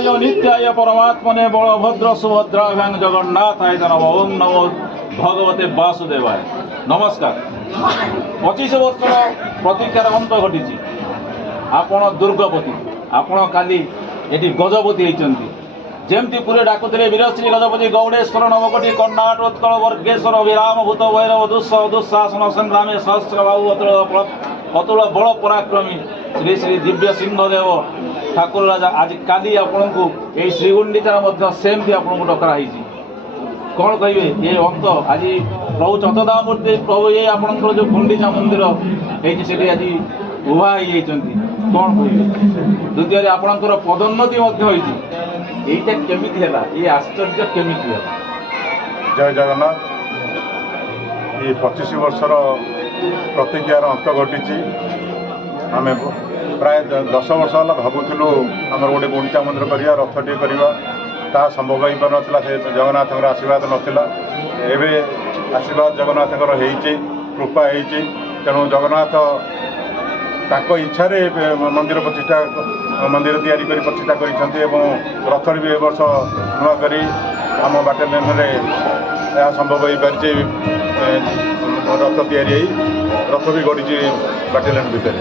शिवाय नित्याय परमात्मने बलभद्र सुभद्राभ्यां जगन्नाथाय नमः। ओम नमो भगवते वासुदेवाय। नमस्कार। 25 वर्षर प्रतीक्षार अंत घटी। आपण दुर्गपति आपण काली ये गजपति होती जमती पूरे डाकुले वीरश्री गजपति गौड़ेश्वर नवकोटी कर्णाट उत्कल वर्गेश्वर विराम भूत भैरव दुस्सह दुस्साहसन संग्रामे सहस्र बाहु अतुल बल पराक्रमी श्री श्री दिव्य सिंहदेव ठाकुर राजा आज काली आपण को ये श्रीगुंडीचार सेमती आपको डकराई कौन कहे ये भक्त आज प्रभु चतुर्धामूर्ति प्रभु ये आपंकर जो गुंडीचा मंदिर होती आज उभा हो कौन कहे द्वितीय आपंकर पदोन्नति यहीटा केमी है ये आश्चर्य केमी है। जय जगन्नाथ। ये 25 वर्षर प्रतिज्ञार अंत घटी। आम प्राय 10 वर्ष है भावुलु आम गोटे गुंडीचा मंदिर करवा रथटे करवा ता संभव हो पार ना से जगन्नाथ आशीर्वाद नाला एवं आशीर्वाद जगन्नाथ कृपा हो तेणु जगन्नाथ इच्छा मंदिर प्रतिष्ठा मंदिर तैयारी कर प्रतिष्ठा कर रथ भी ए वर्ष नुआ कर आम बाटालियन संभव हो पारे रथ तैयारी रथ भी गढ़ी बाटालियन भितर।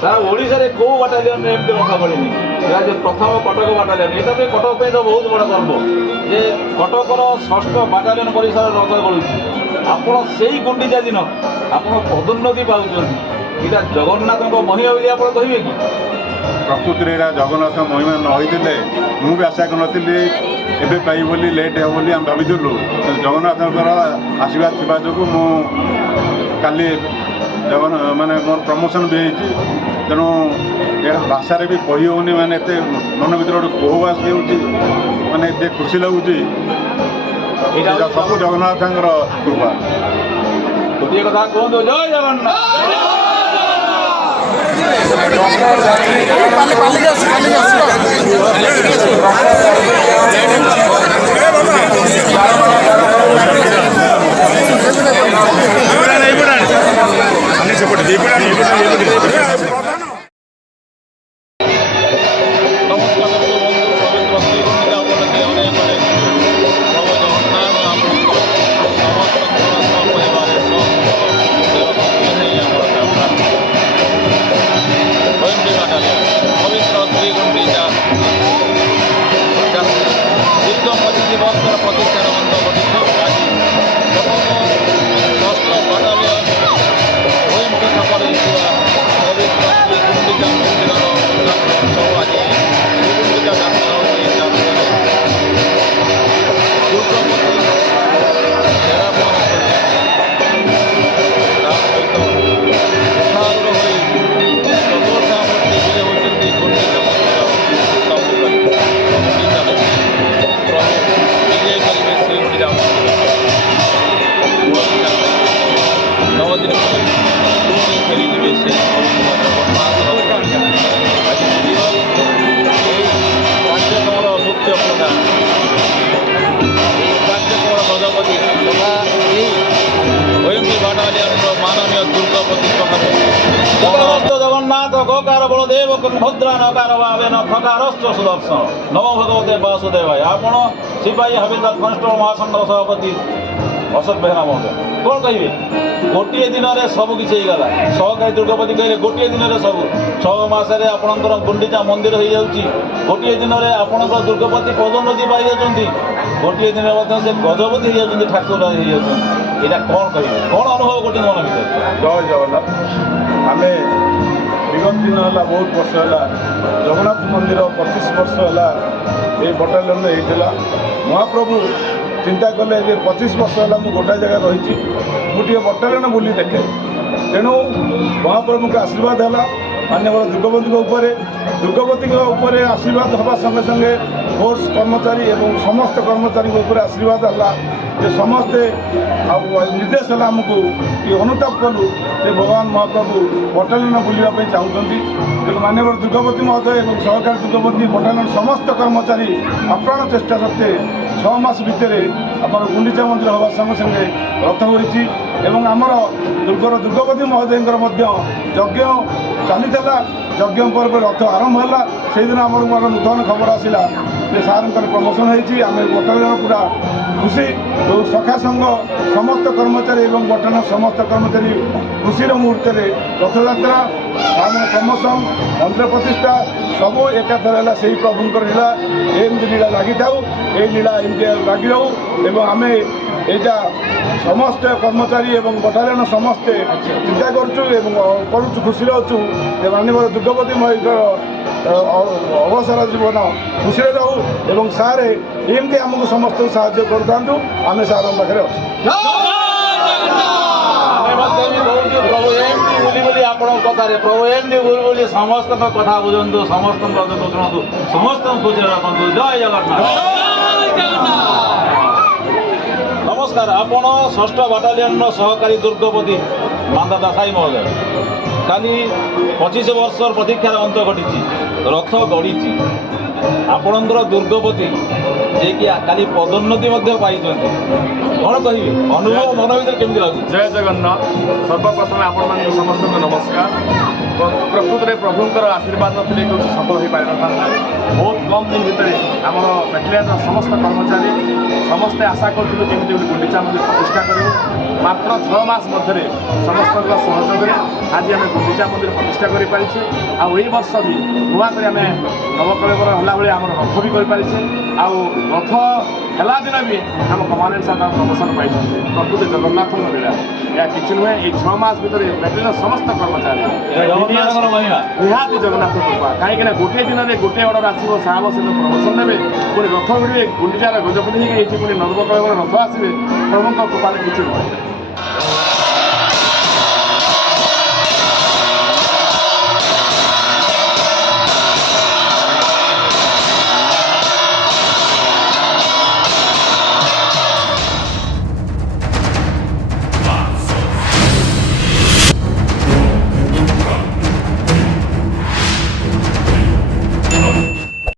सारा ओडिशा रे को बाटालियन एमती रखा पड़े जो प्रथम कटक बाटालियन ये कटक पे तो बहुत बड़ा पर्व जे कटकर 6ठ बाटालियन परिसर रथ गढ़ुची आपण से गुंडीचा दिन आप पदोन्नति पाँच यहाँ जगन्नाथ महिमा बोली आप कहे कि प्रकृति में जगन्नाथ महिमा नहींले मुझे आशा करी एवं पाई बोली लेट हे बोली आम भाविलु जगन्नाथ आशीर्वाद थी जो काली जगन माने मोर प्रमोशन भी होती तेणु ये भाषार भी कही होनी माने मन भर गोटे कोहवास भी माने एत खुशी लगुच सब जगन्नाथ कृपा। गोटे कथा कहते जय जगन्नाथ। जगन्नाथ गोकार बलदेव भद्रा नकार भावेन खकारश्च सुदर्शन नमो भगवते वासुदेवाय। आपण सिपाही हविलदार कन्स्टेबल महासंघ सभापति अशोक बेहरा महोदय कौन कहे गोटे दिन में सबकि होगा सहकारी दुर्गपति कहले गोटे दिन में सब 6 मासरे आपणकर गुंडीचा मंदिर हो जाऊँगी गोटे दिन में आपणकर दुर्गपति पदोन्नति पाई जाती गोटे दिन में से गजपति हो जाती ठाकुर हो जाती यहाँ कौन कहे कौन अनुभव गोटे मन भर। जय जगन्नाथ। आम विगत दिन है बहुत वर्ष है जगन्नाथ मंदिर 25 वर्ष है ये बटालियन होता महाप्रभु चिंता कले 25 वर्ष है मुझे गोटे जगह रही गोटे बटालियन बुली देखे तेणु महाप्रभु के आशीर्वाद है मान्यवर दुर्गपति आशीर्वाद हवा संगे संगे फोर्स कर्मचारी और समस्त कर्मचारी आशीर्वाद है जे समस्ते निर्देश है आमको ये अनुताप कलु जे भगवान महाप्रभु बटालियन बुलापी चाहते मान्यवर दुर्गपति महोदय और सहकारी दुर्गपति बटालियन समस्त कर्मचारी अप्राण चेष्टा सत्वे 6 मास भितर आमर गुंडीचा मंदिर हवा संगे संगे रथ होती आमर दुर्गपति महोदय यज्ञ चली यज्ञ पर रथ आरंभ है से दिन आमर नूतन खबर आसला ଯେ ସାର୍ଙ୍କର ପ୍ରମୋସନ୍ ହେଇଛି। ଆମେ ବଟାଲିୟନ ପୁରା ଖୁସି। ଯେଉଁ ସଖା ସଂଘ ସମସ୍ତ କର୍ମଚାରୀ ଏବଂ ବଟାଲିୟନ ସମସ୍ତ କର୍ମଚାରୀ ଖୁସିର ମୁହୂର୍ତ୍ତରେ ରଥଯାତ୍ରା ସାର୍ଙ୍କ ପ୍ରମୋସନ୍ ମନ୍ଦିର ପ୍ରତିଷ୍ଠା ସବୁ ଏକାଥର ହେଲା ସେହି ପ୍ରଭୁଙ୍କର ଲୀଳା। ଏମିତି ଲୀଳା ଲାଗିଥାଉ, ଏଇ ଲୀଳା ଏମିତି ଲାଗି ରହୁ ଏବଂ ଆମେ এইটা সমস্ত কর্মচারী এবং বটালিয়ন সমস্তে চিন্তা করছু এবং করুছু খুশিরে অছু যে মাননীয় দুর্গাপতি মহাশয়ଙ୍କର অবসর জীবন খুশিরে রহু এবং ସାର୍ ଏମିତି ଆମକୁ ସମସ୍ତଙ୍କୁ ସାହାଯ୍ୟ କରୁଥାନ୍ତୁ। ଆମେ ସାର୍ଙ୍କ ପାଖରେ ଅଛୁ। ଆମେ ମଧ୍ୟ ବି କହୁଛୁ ପ୍ରଭୁ ଏମିତି ବୋଲି ବୋଲି ଆପଣଙ୍କ କଥାରେ ପ୍ରଭୁ ଏମିତି ବୋଲି ବୋଲି ସମସ୍ତଙ୍କ କଥା ବୁଝନ୍ତୁ, ସମସ୍ତଙ୍କ ଦୁଃଖ ଶୁଣନ୍ତୁ, ସମସ୍ତଙ୍କୁ ଖୁସିରେ ରଖନ୍ତୁ। ଜୟ ଜଗନ୍ନାଥ। ନମସ୍କାର, ଆପଣ 6ଠ ବାଟାଲିୟନର ସହକାରୀ ଦୁର୍ଗପତି ମାନ୍ଦା ଦାସାଇ ମହୋଦୟ। କାଲି 25 ବର୍ଷର ପ୍ରତୀକ୍ଷାର ଅନ୍ତ ଘଟିଛି, ରଥ ଗଡ଼ିଛି। ଆପଣଙ୍କର ଦୁର୍ଗପତି ଯିଏକି କାଲି ପଦୋନ୍ନତି ମଧ୍ୟ ପାଇଛନ୍ତି, କ'ଣ କହିବେ? ଅନୁଭବ ମନ ଭିତରେ କେମିତି ଲାଗୁଛି? ଜୟ ଜଗନ୍ନାଥ। ସର୍ବପ୍ରଥମେ ଆପଣମାନଙ୍କୁ ସମସ୍ତଙ୍କୁ ନମସ୍କାର। ପ୍ରକୃତରେ ପ୍ରଭୁଙ୍କର ଆଶୀର୍ବାଦ ନଥିଲେ କେଉଁଠି ସଫଳ ହୋଇପାରିନଥାନ୍ତା। ବହୁତ କମ୍ ଦିନ ଭିତରେ ଆମର ବାଟାଲିୟନର ସମସ୍ତ କର୍ମଚାରୀ ସମସ୍ତେ ଆଶା କରୁଥିଲୁ କେମିତି ଗୋଟେ ଗୁଣ୍ଡିଚା ମନ୍ଦିର ପ୍ରତିଷ୍ଠା କରିବୁ। ମାତ୍ର 6 ମାସ ମଧ୍ୟରେ ସମସ୍ତଙ୍କ ସହଯୋଗରେ ଆଜି ଆମେ ଗୁଣ୍ଡିଚା ମନ୍ଦିର ପ୍ରତିଷ୍ଠା କରିପାରିଛୁ। ଆଉ ଏଇ ବର୍ଷ ବି ନୂଆ କରି ଆମେ ନବକଳେବର ହେଲା ଭଳି ଆମର ରଥ ବି କରିପାରିଛେ। ଆଉ ରଥ ହେଲା ଦିନ ବି ଆମ କମାଣ୍ଡେଣ୍ଟ ସାର୍ ତାଙ୍କ ପ୍ରମୋସନ୍ ପାଇଛନ୍ତି। ପ୍ରକୃତି ଜଗନ୍ନାଥଙ୍କ ଲୀଳା, ଏହା କିଛି ନୁହେଁ। ଏଇ 6 ମାସ ଭିତରେ ବାଟାଲିୟନର ସମସ୍ତ କର୍ମଚାରୀ ଜଗନ୍ନାଥଙ୍କର ମହିମା, ନିହାତି ଜଗନ୍ନାଥ କୃପା। କାହିଁକିନା ଗୋଟିଏ ଦିନରେ ଗୋଟିଏ ଅର୍ଡ଼ର ଆସିବ, ସାହେବ ସେଦିନ ପ୍ରମୋସନ୍ ନେବେ, ପୁଣି ରଥ ଭିଡ଼ିବେ, ଗୁଣ୍ଡିଚାର ଗଜପତି ହେଇକି ଏଇଠି ପୁଣି ନବକଳେବର ରଥ ଆସିବେ। ପ୍ରଭୁଙ୍କ କୃପାରେ କିଛି ନୁହେଁ।